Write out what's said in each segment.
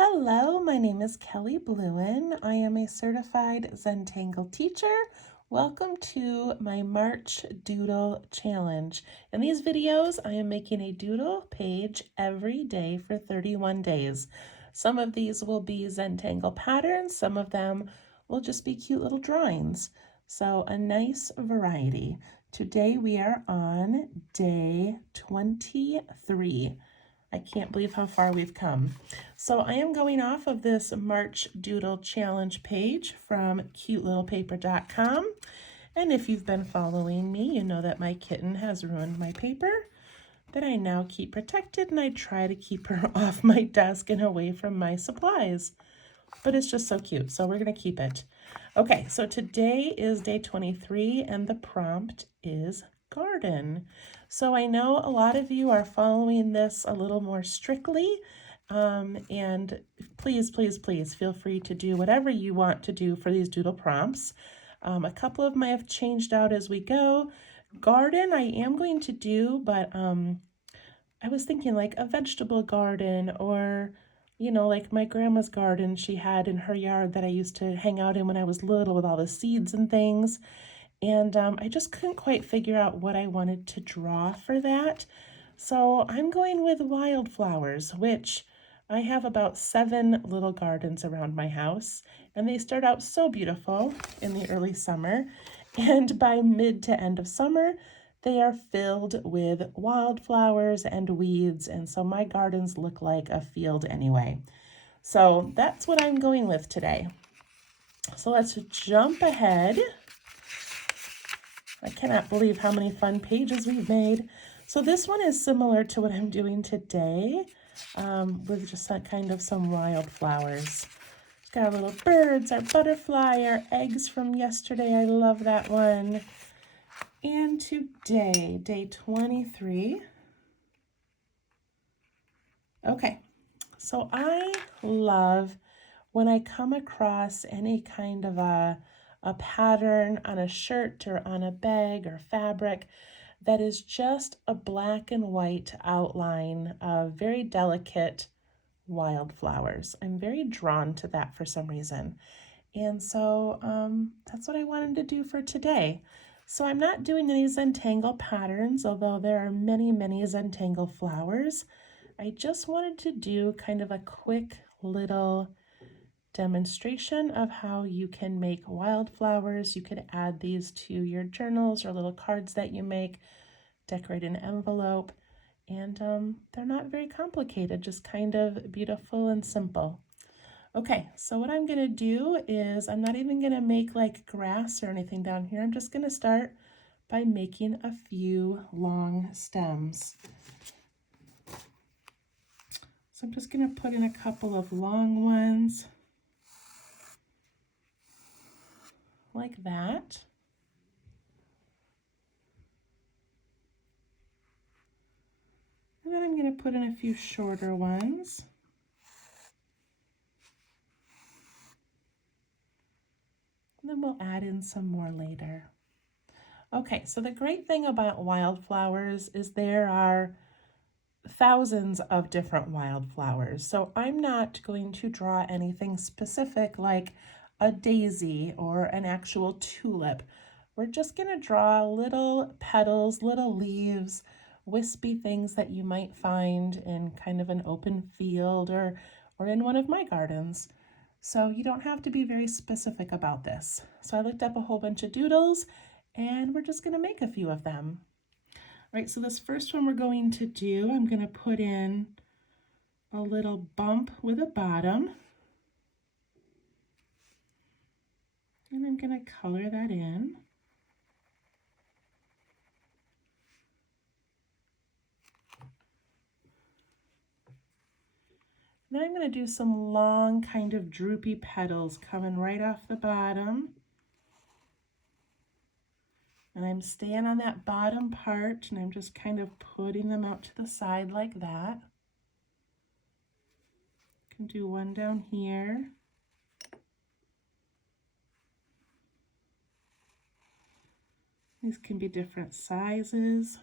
Hello, my name is Kelly Bluen. I am a certified Zentangle teacher. Welcome to my March Doodle Challenge. In these videos, I am making a doodle page every day for 31 days. Some of these will be Zentangle patterns, some of them will just be cute little drawings. So a nice variety. Today we are on day 23. I can't believe how far we've come. So I am going off of this March Doodle Challenge page from cutelittlepaper.com. And if you've been following me, you know that my kitten has ruined my paper that I now keep protected, and I try to keep her off my desk and away from my supplies. But it's just so cute, so we're going to keep it. Okay, so today is day 23, and the prompt is garden. So I know a lot of you are following this a little more strictly, and please feel free to do whatever you want to do for these doodle prompts. A couple of them I have changed out as we go. Garden I am going to do, but I was thinking like a vegetable garden, or like my grandma's garden she had in her yard that I used to hang out in when I was little with all the seeds and things. And I just couldn't quite figure out what I wanted to draw for that. So I'm going with wildflowers, which I have about 7 little gardens around my house, and they start out so beautiful in the early summer. And by mid to end of summer, they are filled with wildflowers and weeds, and so my gardens look like a field anyway. So that's what I'm going with today. So let's jump ahead. I cannot believe how many fun pages we've made. So this one is similar to what I'm doing today, with just kind of some wildflowers. Got our little birds, our butterfly, our eggs from yesterday. I love that one. And today, day 23. Okay, so I love when I come across any kind of a pattern on a shirt or on a bag or fabric that is just a black and white outline of very delicate wildflowers. I'm very drawn to that for some reason. And so that's what I wanted to do for today. So I'm not doing any Zentangle patterns, although there are many Zentangle flowers. I just wanted to do kind of a quick little demonstration of how you can make wildflowers. You could add these to your journals or little cards that you make, decorate an envelope, and they're not very complicated, just kind of beautiful and simple. Okay, so what I'm going to do is I'm not even going to make like grass or anything down here. I'm just going to start by making a few long stems. So I'm just going to put in a couple of long ones like that. And then I'm going to put in a few shorter ones. And then we'll add in some more later. Okay, so the great thing about wildflowers is there are thousands of different wildflowers. So I'm not going to draw anything specific like a daisy or an actual tulip. We're just going to draw little petals, little leaves, wispy things that you might find in kind of an open field or in one of my gardens. So you don't have to be very specific about this. So I looked up a whole bunch of doodles, and we're just going to make a few of them. All right, so this first one we're going to do, I'm going to put in a little bump with a bottom. And I'm going to color that in. Then I'm going to do some long kind of droopy petals coming right off the bottom. And I'm staying on that bottom part, and I'm just kind of putting them out to the side like that. Can do one down here. These can be different sizes.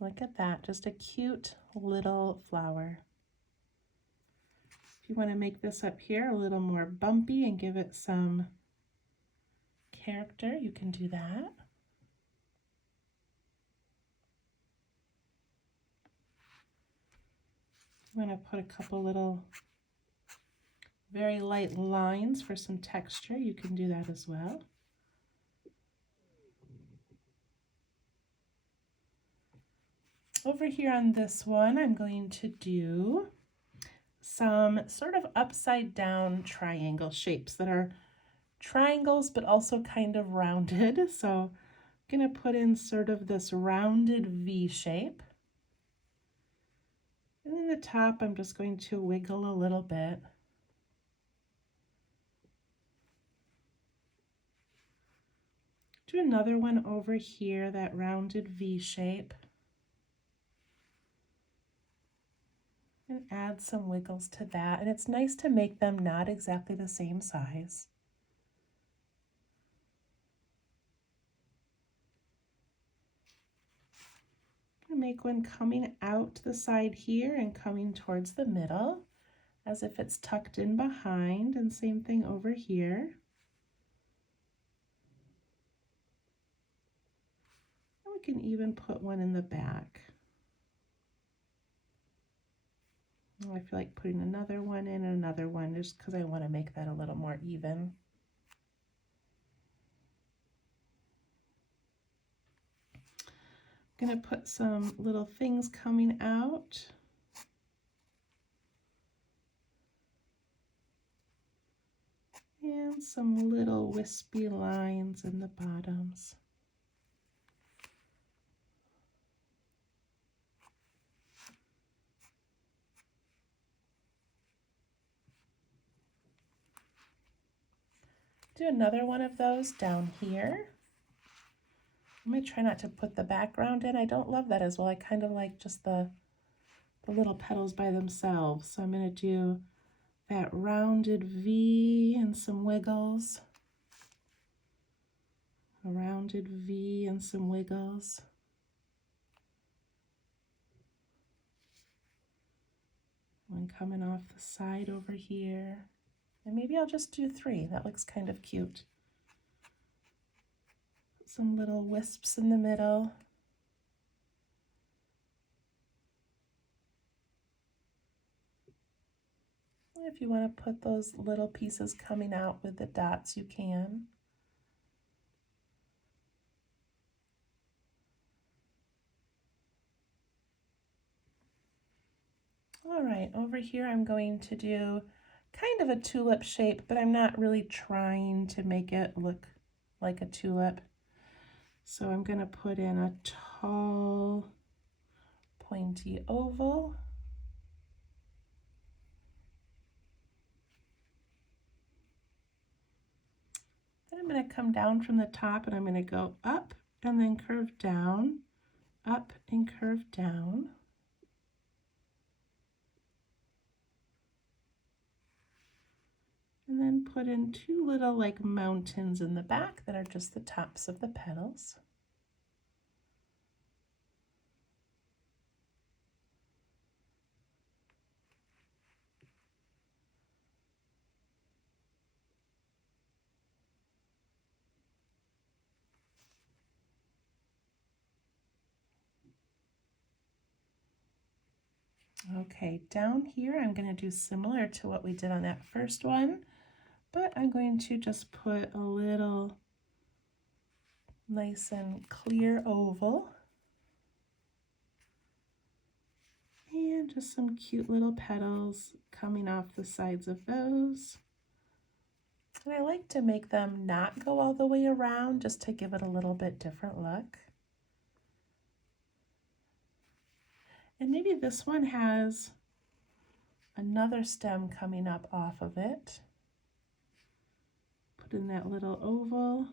Look at that, just a cute little flower. If you want to make this up here a little more bumpy and give it some character, you can do that. I'm going to put a couple little very light lines for some texture. You can do that as well. Over here on this one, I'm going to do some sort of upside down triangle shapes that are triangles but also kind of rounded. So I'm going to put in sort of this rounded V shape. And in the top, I'm just going to wiggle a little bit. Do another one over here, that rounded V shape. And add some wiggles to that. And it's nice to make them not exactly the same size. Make one coming out the side here and coming towards the middle as if it's tucked in behind, and same thing over here. And we can even put one in the back. I feel like putting another one in and another one just because I want to make that a little more even. I'm going to put some little things coming out. And some little wispy lines in the bottoms. Do another one of those down here. I'm going to try not to put the background in. I don't love that as well. I kind of like just the little petals by themselves. So I'm going to do that rounded V and some wiggles. A rounded V and some wiggles. One coming off the side over here. And maybe I'll just do 3. That looks kind of cute. Some little wisps in the middle. If you want to put those little pieces coming out with the dots, you can. All right, over here I'm going to do kind of a tulip shape, but I'm not really trying to make it look like a tulip. So I'm going to put in a tall, pointy oval. Then I'm going to come down from the top and I'm going to go up and then curve down, up and curve down. And then put in 2 little like mountains in the back that are just the tops of the petals. Okay, down here I'm going to do similar to what we did on that first one, but I'm going to just put a little nice and clear oval. And just some cute little petals coming off the sides of those. And I like to make them not go all the way around just to give it a little bit different look. And maybe this one has another stem coming up off of it. Put in that little oval.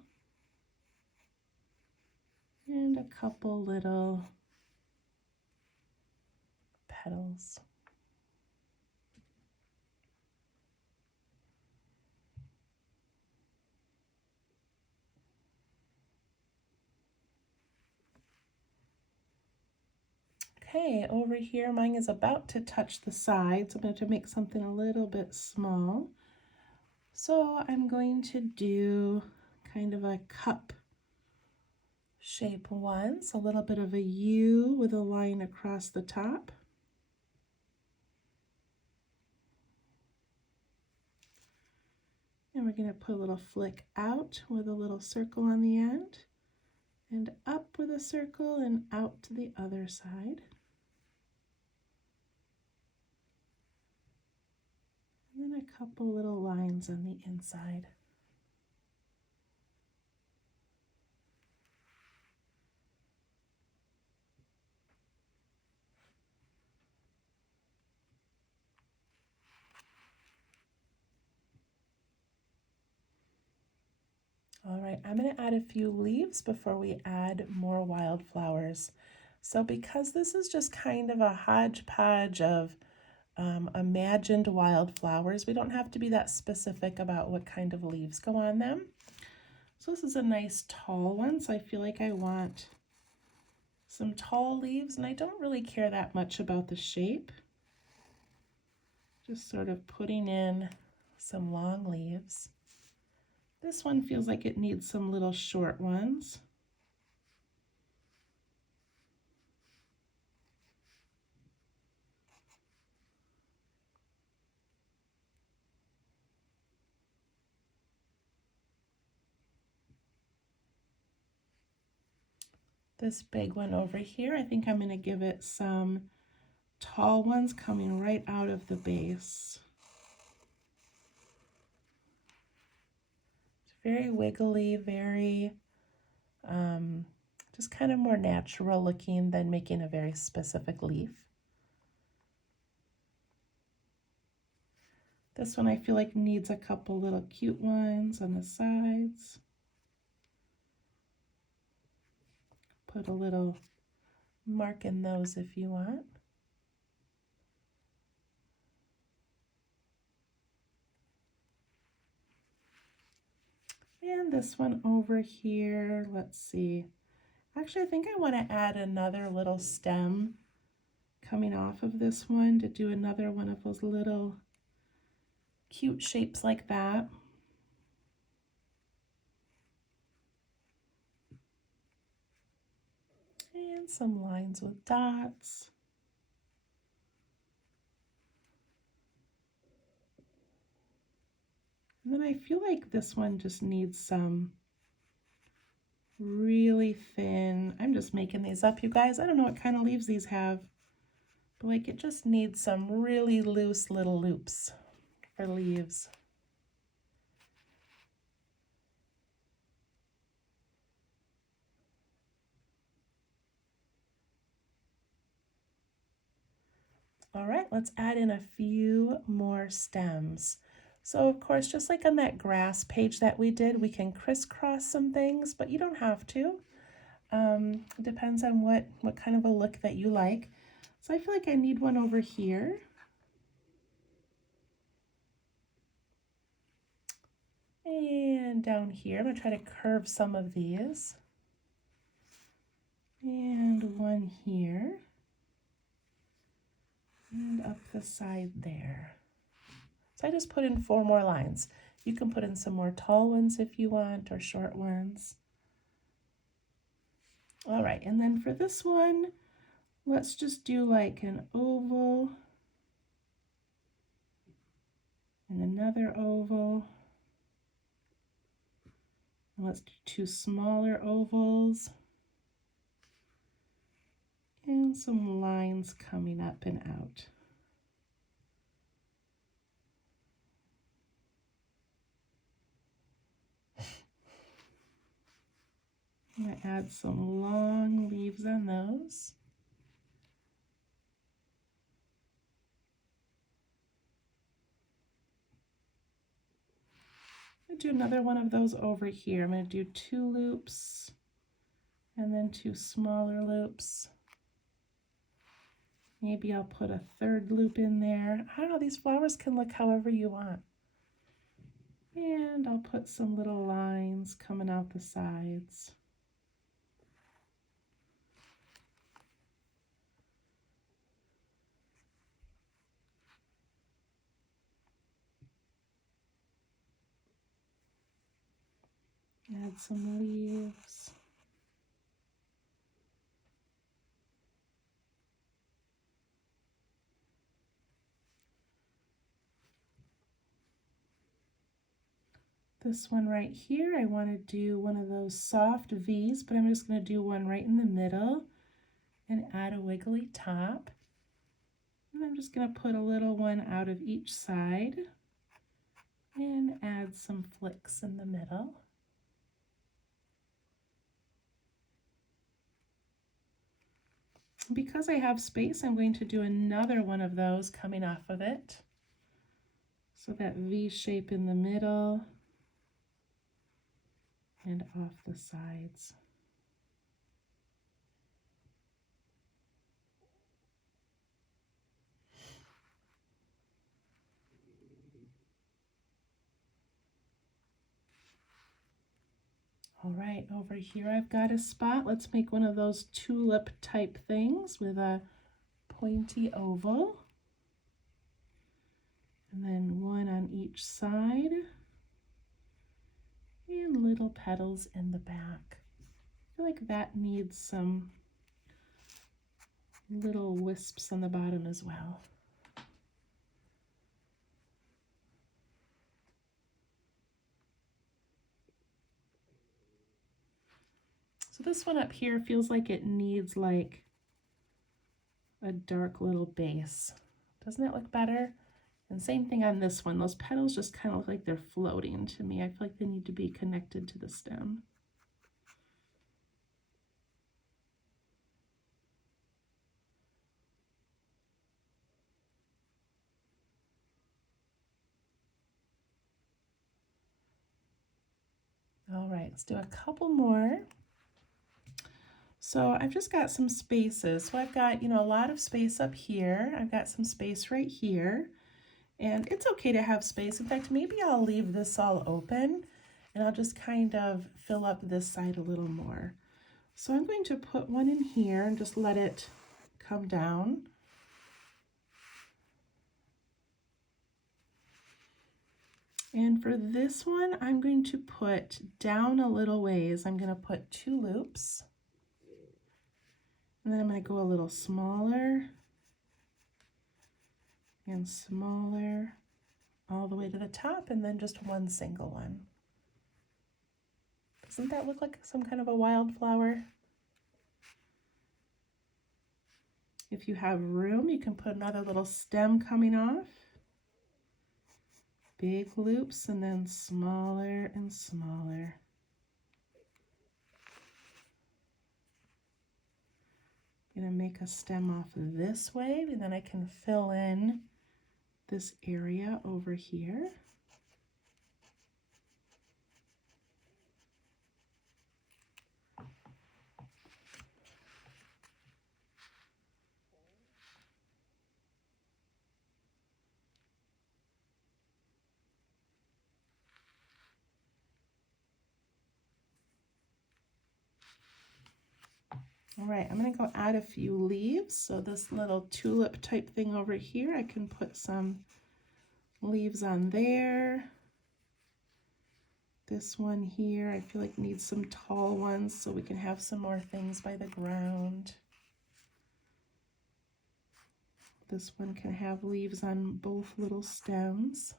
And a couple little petals. Okay, over here mine is about to touch the sides. I'm going to make something a little bit small. So I'm going to do kind of a cup shape once, a little bit of a U with a line across the top. And we're going to put a little flick out with a little circle on the end, and up with a circle and out to the other side. And then a couple little lines on the inside. All right, I'm going to add a few leaves before we add more wildflowers. So because this is just kind of a hodgepodge of imagined wildflowers, we don't have to be that specific about what kind of leaves go on them. So this is a nice tall one, so I feel like I want some tall leaves, and I don't really care that much about the shape. Just sort of putting in some long leaves. This one feels like it needs some little short ones. This big one over here, I think I'm going to give it some tall ones coming right out of the base. It's very wiggly, very just kind of more natural looking than making a very specific leaf. This one I feel like needs a couple little cute ones on the sides. Put a little mark in those if you want. And this one over here, let's see. Actually, I think I want to add another little stem coming off of this one to do another one of those little cute shapes like that. And some lines with dots. And then I feel like this one just needs some really thin, I'm just making these up, you guys. I don't know what kind of leaves these have, but like it just needs some really loose little loops for leaves. All right, let's add in a few more stems. So of course, just like on that grass page that we did, we can crisscross some things, but you don't have to. It depends on what kind of a look that you like. So I feel like I need one over here. And down here, I'm gonna try to curve some of these. And one here. And up the side there. So I just put in 4 more lines. You can put in some more tall ones if you want, or short ones. All right, and then for this one, let's just do like an oval and another oval. And let's do 2 smaller ovals and some lines coming up and out. I'm going to add some long leaves on those. I'm going to do another one of those over here. I'm going to do 2 loops and then 2 smaller loops. Maybe I'll put a 3rd loop in there. I don't know, these flowers can look however you want. And I'll put some little lines coming out the sides. Add some leaves. This one right here, I want to do one of those soft V's, but I'm just going to do one right in the middle and add a wiggly top. And I'm just going to put a little one out of each side and add some flicks in the middle. Because I have space, I'm going to do another one of those coming off of it. So that V shape in the middle and off the sides. All right, over here I've got a spot. Let's make one of those tulip type things with a pointy oval. And then one on each side. And little petals in the back. I feel like that needs some little wisps on the bottom as well. So this one up here feels like it needs like a dark little base. Doesn't it look better? And same thing on this one. Those petals just kind of look like they're floating to me. I feel like they need to be connected to the stem. All right, let's do a couple more. So I've just got some spaces. So I've got, a lot of space up here. I've got some space right here. And it's okay to have space. In fact, maybe I'll leave this all open and I'll just kind of fill up this side a little more. So I'm going to put one in here and just let it come down. And for this one, I'm going to put down a little ways. I'm going to put 2 loops. And then I'm going to go a little smaller and smaller all the way to the top, and then just one single one. Doesn't that look like some kind of a wildflower? If you have room, you can put another little stem coming off. Big loops and then smaller and smaller. I'm going to make a stem off this way, and then I can fill in this area over here. All right, I'm going to go add a few leaves. So this little tulip type thing over here, I can put some leaves on there. This one here, I feel like needs some tall ones so we can have some more things by the ground. This one can have leaves on both little stems.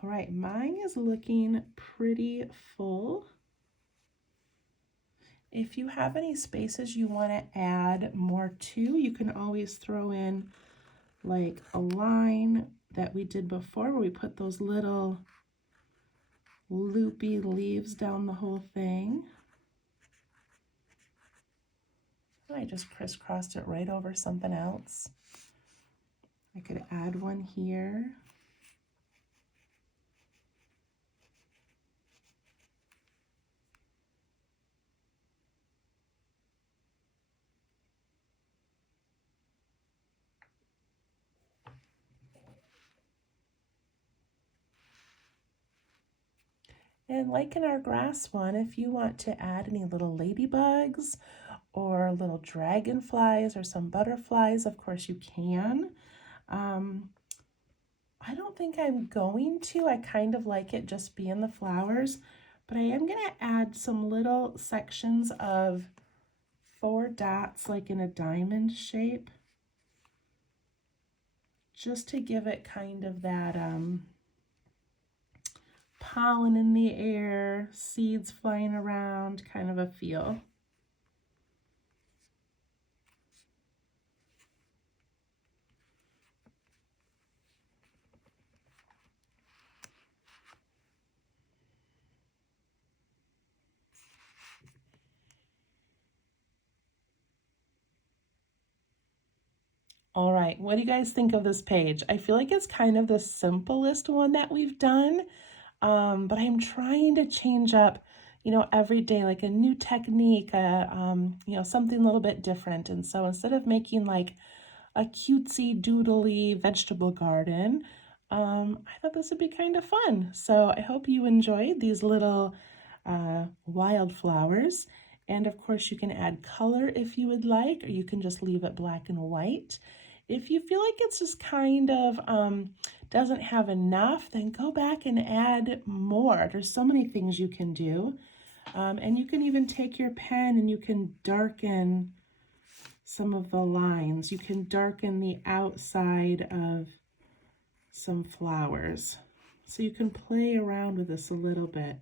All right, mine is looking pretty full. If you have any spaces you want to add more to, you can always throw in like a line that we did before where we put those little loopy leaves down the whole thing. I just crisscrossed it right over something else. I could add one here. And like in our grass one, if you want to add any little ladybugs or little dragonflies or some butterflies, of course you can. I don't think I'm going to. I kind of like it just being the flowers, but I am going to add some little sections of 4 dots like in a diamond shape, just to give it kind of that pollen in the air, seeds flying around kind of a feel. All right, what do you guys think of this page? I feel like it's kind of the simplest one that we've done, but I'm trying to change up, every day, like a new technique, something a little bit different. And so instead of making like a cutesy doodly vegetable garden, I thought this would be kind of fun. So I hope you enjoyed these little wildflowers. And of course you can add color if you would like, or you can just leave it black and white. If you feel like it's just kind of doesn't have enough, then go back and add more. There's so many things you can do. And you can even take your pen and you can darken some of the lines. You can darken the outside of some flowers. So you can play around with this a little bit.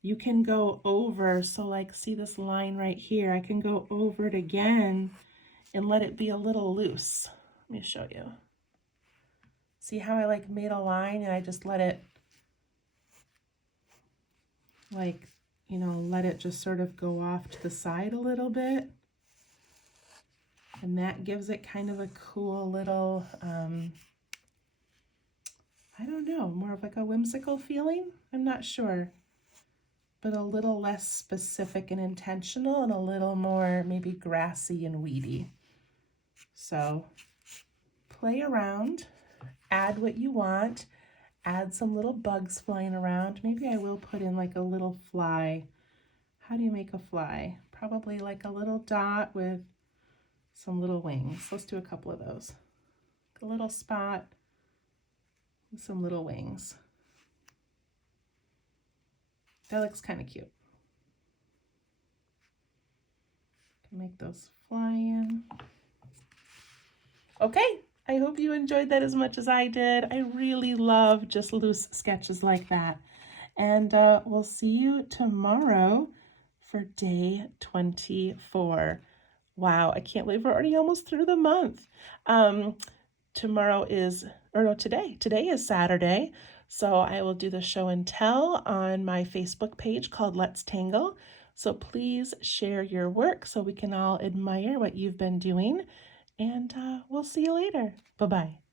You can go over, so like see this line right here, I can go over it again and let it be a little loose. Let me show you. See how I like made a line and I just let it like, let it just sort of go off to the side a little bit. And that gives it kind of a cool little, I don't know, more of like a whimsical feeling. I'm not sure, but a little less specific and intentional and a little more maybe grassy and weedy. So play around, add what you want, add some little bugs flying around. Maybe I will put in like a little fly. How do you make a fly? Probably like a little dot with some little wings. Let's do a couple of those. A little spot with some little wings. That looks kind of cute. Can make those fly in. Okay, I hope you enjoyed that as much as I did. I really love just loose sketches like that. And we'll see you tomorrow for day 24. Wow, I can't believe we're already almost through the month. Today is Saturday. So I will do the show and tell on my Facebook page called Let's Tangle. So please share your work so we can all admire what you've been doing. And we'll see you later. Bye-bye.